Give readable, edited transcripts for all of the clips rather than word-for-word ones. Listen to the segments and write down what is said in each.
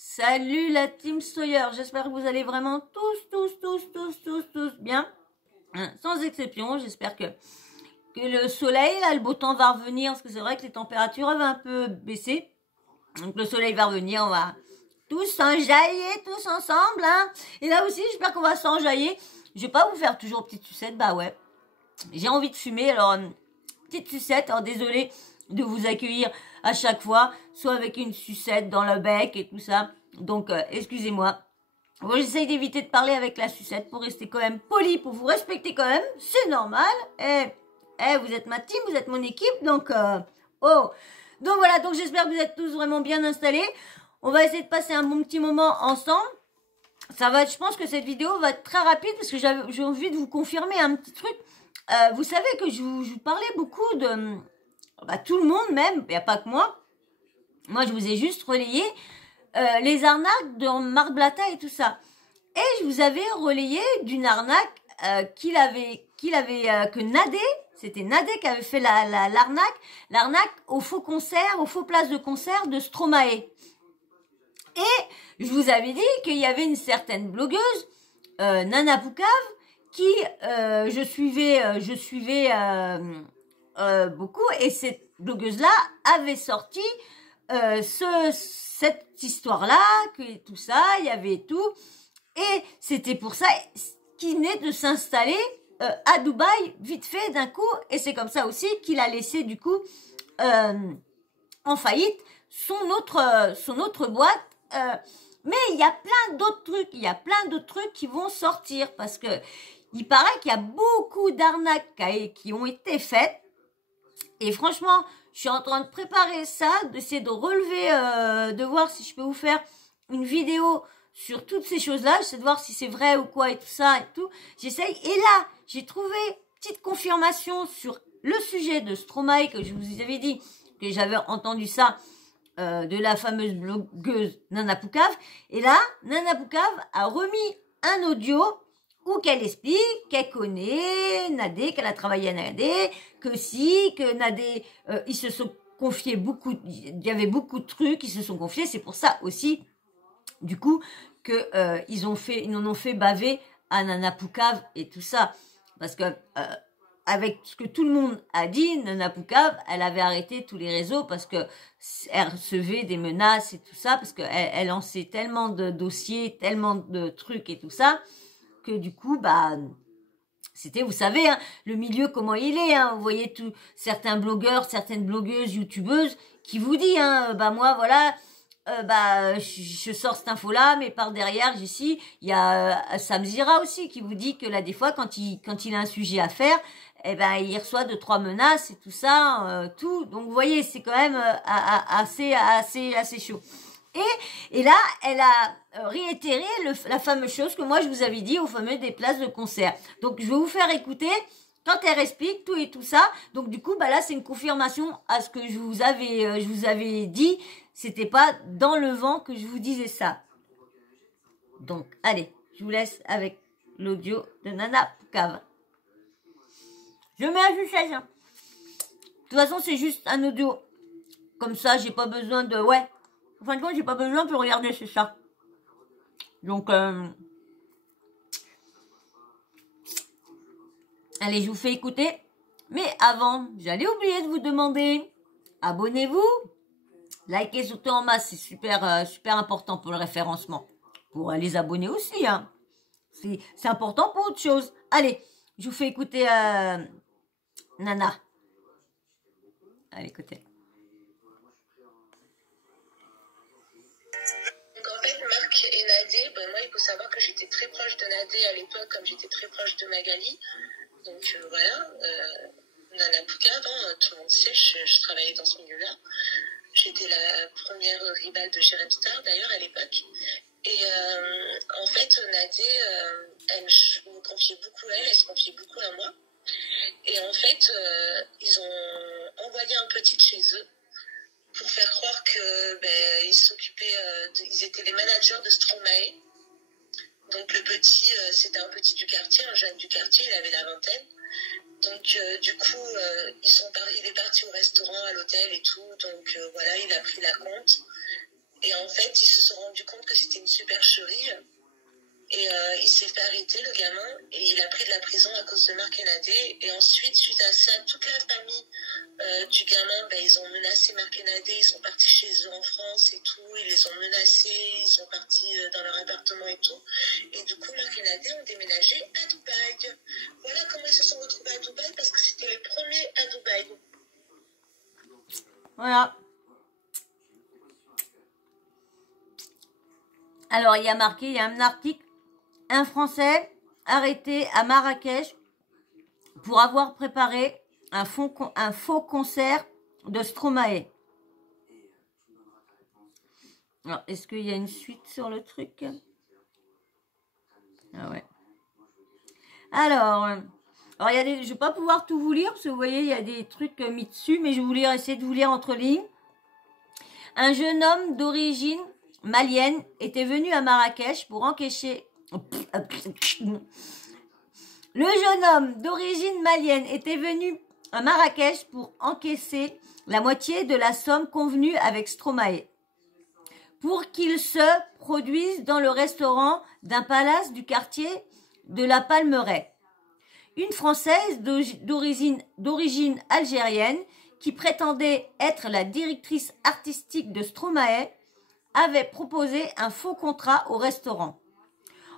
Salut la team Sawyer, j'espère que vous allez vraiment tous bien, sans exception. J'espère que le soleil, là, le beau temps va revenir, parce que c'est vrai que les températures vont un peu baisser. Donc le soleil va revenir, on va tous s'enjailler, tous ensemble, hein. Et là aussi, j'espère qu'on va s'enjailler. Je vais pas vous faire toujours petite sucette, bah ouais. J'ai envie de fumer, alors petite sucette, alors désolé de vous accueillir à chaque fois, soit avec une sucette dans le bec et tout ça. Donc, excusez-moi. Bon, j'essaye d'éviter de parler avec la sucette pour rester quand même poli, pour vous respecter quand même. C'est normal. Vous êtes ma team, vous êtes mon équipe, donc, oh. Donc voilà, donc j'espère que vous êtes tous vraiment bien installés. On va essayer de passer un bon petit moment ensemble. Ça va être, je pense que cette vidéo va être très rapide parce que j'ai envie de vous confirmer un petit truc. Vous savez que je vous parlais beaucoup de... tout le monde même, il n'y a pas que moi. Moi, je vous ai juste relayé les arnaques de Marc Blatta et tout ça. Et je vous avais relayé d'une arnaque que Nadé, c'était Nadé qui avait fait l'arnaque au faux concert, aux faux places de concert de Stromae. Et je vous avais dit qu'il y avait une certaine blogueuse, Nana Poucave, qui je suivais beaucoup, et cette blogueuse-là avait sorti cette histoire-là, que tout ça, il y avait tout, et c'était pour ça qu'il venait de s'installer à Dubaï, vite fait, d'un coup, et c'est comme ça aussi qu'il a laissé, du coup, en faillite, son autre boîte, mais il y a plein d'autres trucs, qui vont sortir, parce que il paraît qu'il y a beaucoup d'arnaques qui ont été faites, et franchement, je suis en train de préparer ça, d'essayer de relever, de voir si je peux vous faire une vidéo sur toutes ces choses-là. J'essaie de voir si c'est vrai ou quoi et tout ça et tout. J'essaye. Et là, j'ai trouvé petite confirmation sur le sujet de Stromae que je vous avais dit que j'avais entendu ça de la fameuse blogueuse Nana Poucave. Et là, Nana Poucave a remis un audio où qu'elle explique qu'elle connaît Nadé, qu'elle a travaillé à Nadé, que Nadé, ils se sont confiés beaucoup, il y avait beaucoup de trucs, ils se sont confiés, c'est pour ça aussi, du coup, que ils en ont fait baver à Nana Poucave et tout ça. Parce que, avec ce que tout le monde a dit, Nana Poucave, elle avait arrêté tous les réseaux parce que elle recevait des menaces et tout ça, parce qu'elle lançait tellement de dossiers, tellement de trucs et tout ça, que du coup, c'était, vous savez, hein, le milieu, comment il est, hein, vous voyez certains blogueurs, certaines blogueuses, youtubeuses, qui vous dit, hein, moi, voilà, je sors cette info-là, mais par derrière, ici, il y a Sam Zira aussi, qui vous dit que là, des fois, quand il a un sujet à faire, il reçoit 2-3 menaces et tout ça, tout. Donc, vous voyez, c'est quand même assez chaud. Et là, elle a réitéré la fameuse chose que moi je vous avais dit au fameux des places de concert. Donc je vais vous faire écouter quand elle explique tout et tout ça. Donc du coup, là c'est une confirmation à ce que je vous avais dit. C'était pas dans le vent que je vous disais ça. Donc allez, je vous laisse avec l'audio de Nana Poucave. Je mets à juste hein. De toute façon, c'est juste un audio. Comme ça, j'ai pas besoin de... Ouais. En fin de compte, j'ai pas besoin de regarder, c'est ça. Donc, allez, je vous fais écouter. Mais avant, j'allais oublier de vous demander, abonnez-vous, likez surtout en masse, c'est super, super important pour le référencement. Pour les abonnés aussi, hein. C'est important pour autre chose. Allez, je vous fais écouter Nana. Allez, écoutez. Et Nadé, moi il faut savoir que j'étais très proche de Nadé à l'époque, comme j'étais très proche de Magali. Donc voilà, Nana Poucave, hein, tout le monde sait, je travaillais dans ce milieu-là. J'étais la première rivale de Jérém Star d'ailleurs à l'époque. Et en fait, Nadé, elle me confiait beaucoup à elle se confiait beaucoup à moi. Et en fait, ils ont envoyé un petit de chez eux pour faire croire que ils s'occupaient, ils étaient les managers de Stromae. Donc le petit, c'était un petit du quartier, un jeune du quartier, il avait la vingtaine. Donc du coup, il est parti au restaurant, à l'hôtel et tout. Donc voilà, il a pris la compte. Et en fait, ils se sont rendus compte que c'était une supercherie. Et il s'est fait arrêter, le gamin, et il a pris de la prison à cause de Marc Henadé. Et ensuite, suite à ça, toute la famille du gamin, ben, ils ont menacé Marc Henadé, ils sont partis chez eux en France et tout, ils les ont menacés, ils sont partis dans leur appartement et tout. Et du coup, Marc Henadé ont déménagé à Dubaï. Voilà comment ils se sont retrouvés à Dubaï, parce que c'était les premiers à Dubaï. Voilà. Alors, il y a marqué, il y a un article, un Français arrêté à Marrakech pour avoir préparé un faux concert de Stromae. Alors, est-ce qu'il y a une suite sur le truc? Ah ouais. Alors il y a des, je vais pas pouvoir tout vous lire parce que vous voyez, il y a des trucs mis dessus, mais je vais vous lire, essayer de vous lire entre lignes. Un jeune homme d'origine malienne était venu à Marrakech pour encaisser. Le jeune homme d'origine malienne était venu à Marrakech pour encaisser la moitié de la somme convenue avec Stromae pour qu'il se produise dans le restaurant d'un palace du quartier de la Palmeraie. Une Française d'origine algérienne qui prétendait être la directrice artistique de Stromae avait proposé un faux contrat au restaurant,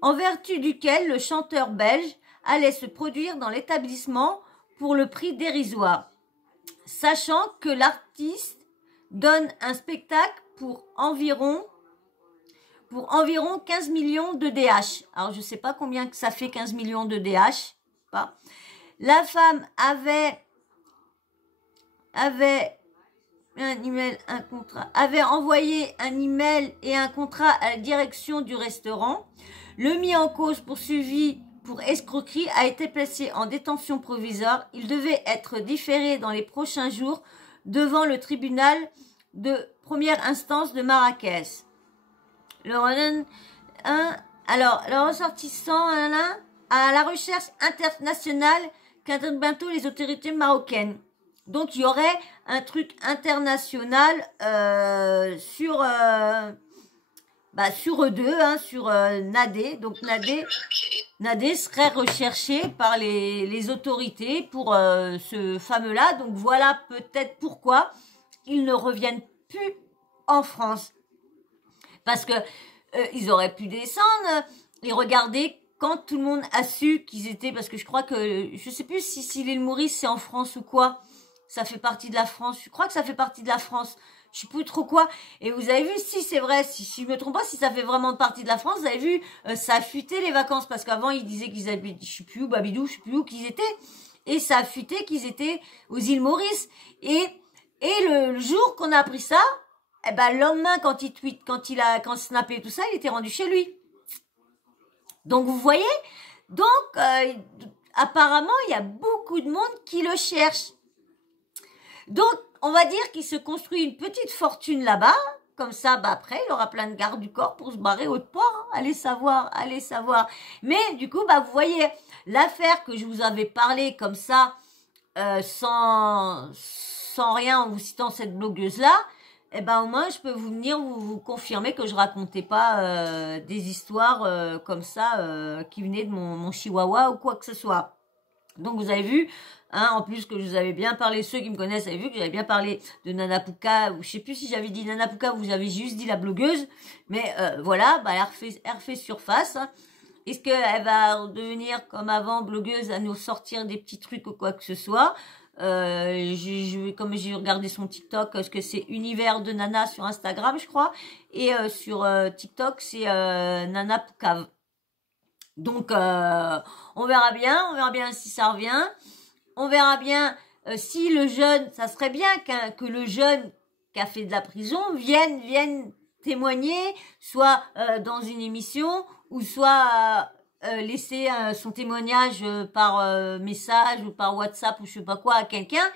en vertu duquel le chanteur belge allait se produire dans l'établissement pour le prix dérisoire, sachant que l'artiste donne un spectacle pour environ 15 millions de DH. Alors, je ne sais pas combien que ça fait 15 millions de DH. Pas. La femme avait un email, un contrat, avait envoyé un email et un contrat à la direction du restaurant. Le mis en cause poursuivi pour escroquerie a été placé en détention provisoire. Il devait être différé dans les prochains jours devant le tribunal de première instance de Marrakech. Le ressortissant à la recherche internationale qu'attendent bientôt les autorités marocaines. Donc, il y aurait un truc international sur eux deux, sur Nadé. Donc, Nadé serait recherché par les autorités pour ce fameux-là. Donc, voilà peut-être pourquoi ils ne reviennent plus en France. Parce que ils auraient pu descendre et regarder quand tout le monde a su qu'ils étaient, parce que je crois que, je sais plus si l'île Maurice c'est en France ou quoi, ça fait partie de la France, je crois que ça fait partie de la France, je sais plus trop quoi, et vous avez vu, si c'est vrai, si je me trompe pas, si ça fait vraiment partie de la France, vous avez vu, ça a fuité les vacances, parce qu'avant ils disaient qu'ils avaient, je sais plus où, Babidou, je sais plus où qu'ils étaient, et ça a fuité qu'ils étaient aux îles Maurice, et le jour qu'on a appris ça, eh ben, le lendemain, quand il tweet, quand snappé tout ça, il était rendu chez lui. Donc, vous voyez, donc, apparemment, il y a beaucoup de monde qui le cherche. Donc, on va dire qu'il se construit une petite fortune là-bas. Comme ça, après, il aura plein de gardes du corps pour se barrer autre part. Hein. Allez savoir. Mais, du coup, vous voyez, l'affaire que je vous avais parlé comme ça, sans rien en vous citant cette blogueuse-là, eh ben, au moins, je peux vous confirmer que je racontais pas des histoires comme ça qui venaient de mon chihuahua ou quoi que ce soit. Donc, vous avez vu, en plus que je vous avais bien parlé, ceux qui me connaissent avaient vu que j'avais bien parlé de Nana Pouka, ou je sais plus si j'avais dit Nana Pouka ou vous avez juste dit la blogueuse, mais voilà, elle refait surface. Hein. Est-ce qu'elle va devenir comme avant blogueuse à nous sortir des petits trucs ou quoi que ce soit? Comme j'ai regardé son TikTok, parce que c'est Univers de Nana sur Instagram, je crois, et sur TikTok, c'est Nana Poucave. Donc, on verra bien si ça revient. On verra bien si le jeune, ça serait bien que le jeune qui a fait de la prison vienne témoigner, soit dans une émission, ou soit laisser son témoignage par message ou par WhatsApp ou je sais pas quoi à quelqu'un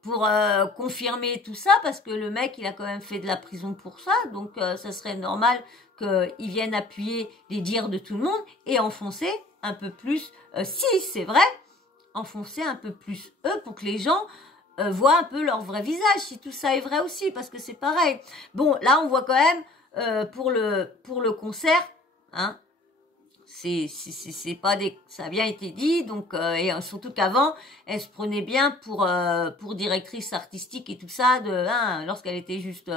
pour confirmer tout ça, parce que le mec il a quand même fait de la prison pour ça, donc ça serait normal qu'il vienne appuyer les dires de tout le monde et enfoncer un peu plus, si c'est vrai, enfoncer un peu plus eux pour que les gens voient un peu leur vrai visage, si tout ça est vrai aussi, parce que c'est pareil. Bon, là on voit quand même pour le concert, hein. C'est pas des, ça a bien été dit, donc et surtout qu'avant elle se prenait bien pour directrice artistique et tout ça lorsqu'elle était juste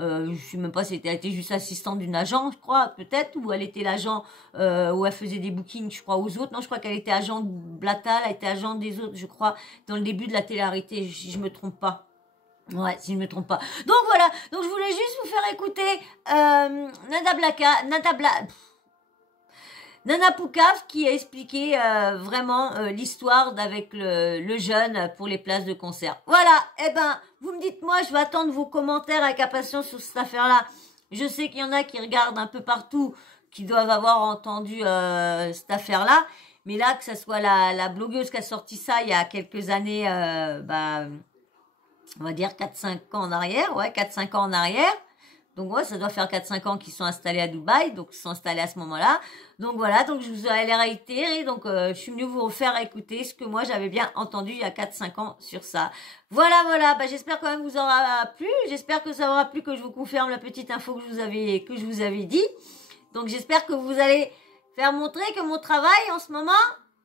je sais même pas si elle était juste assistante d'une agent, je crois, peut-être, ou elle était l'agent où elle faisait des bookings, je crois, aux autres. Non, je crois qu'elle était agent de Blata, elle était agent des autres, je crois, dans le début de la télé-réalité, si je me trompe pas. Ouais, si je me trompe pas. Donc voilà, donc je voulais juste vous faire écouter Nana Poucave qui a expliqué vraiment l'histoire d'avec le jeune pour les places de concert. Voilà, eh ben, vous me dites moi, je vais attendre vos commentaires avec impatience sur cette affaire-là. Je sais qu'il y en a qui regardent un peu partout, qui doivent avoir entendu cette affaire-là. Mais là, que ça soit la blogueuse qui a sorti ça il y a quelques années, on va dire 4-5 ans en arrière, ouais, 4-5 ans en arrière. Donc ouais, ça doit faire 4-5 ans qu'ils sont installés à Dubaï, donc ils sont installés à ce moment-là. Donc voilà, donc je vous ai réitéré, donc je suis venue vous refaire écouter ce que moi j'avais bien entendu il y a 4-5 ans sur ça. Voilà, bah j'espère quand même vous aura plu, j'espère que ça aura plu que je vous confirme la petite info que je vous avais dit. Donc j'espère que vous allez faire montrer que mon travail en ce moment,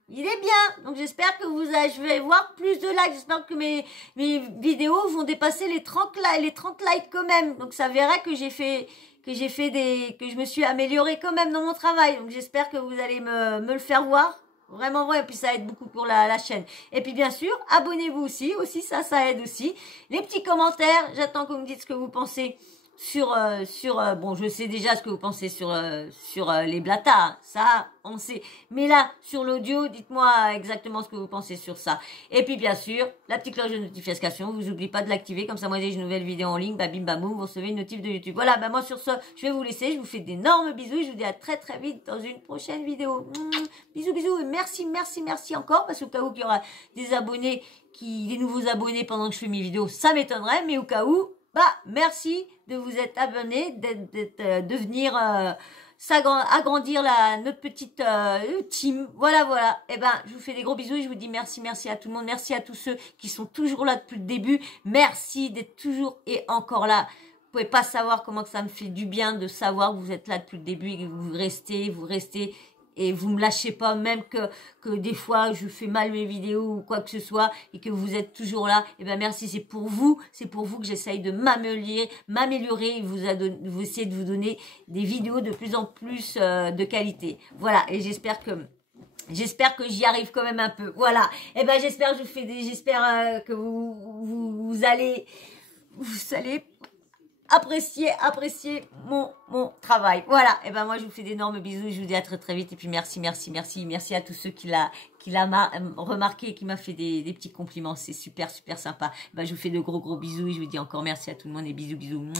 il est bien. Donc j'espère que je vais voir plus de likes. J'espère que mes vidéos vont dépasser les 30 likes quand même. Donc ça verra que que je me suis améliorée quand même dans mon travail. Donc j'espère que vous allez me le faire voir. Vraiment vrai. Et puis ça aide beaucoup pour la chaîne. Et puis bien sûr, abonnez-vous aussi. Ça aide aussi. Les petits commentaires. J'attends que vous me dites ce que vous pensez bon, je sais déjà ce que vous pensez sur les Blata, ça on sait, mais là sur l'audio, dites-moi exactement ce que vous pensez sur ça. Et puis bien sûr la petite cloche de notification, vous n'oubliez pas de l'activer, comme ça moi dès que j'ai une nouvelle vidéo en ligne, bim bam boum, vous recevez une notif de YouTube. Voilà, moi sur ce je vais vous laisser, je vous fais d'énormes bisous, je vous dis à très très vite dans une prochaine vidéo. Bisous et merci encore, parce qu'au cas où il y aura des nouveaux abonnés pendant que je fais mes vidéos, ça m'étonnerait, mais au cas où, merci de vous être abonné, de venir agrandir notre petite team. Voilà. Eh ben, je vous fais des gros bisous et je vous dis merci à tout le monde. Merci à tous ceux qui sont toujours là depuis le début. Merci d'être toujours et encore là. Vous pouvez pas savoir comment que ça me fait du bien de savoir que vous êtes là depuis le début et que vous restez et vous me lâchez pas, même que des fois je fais mal mes vidéos ou quoi que ce soit et que vous êtes toujours là. Et ben merci, c'est pour vous que j'essaye de m'améliorer et vous essayer de vous donner des vidéos de plus en plus de qualité. Voilà, et j'espère que j'y arrive quand même un peu. Voilà. Et ben j'espère que vous allez apprécier mon travail. Voilà. Et ben moi je vous fais d'énormes bisous, je vous dis à très très vite et puis merci à tous ceux qui l'a remarqué et qui m'a fait des petits compliments, c'est super sympa. Ben je vous fais de gros bisous et je vous dis encore merci à tout le monde et bisous.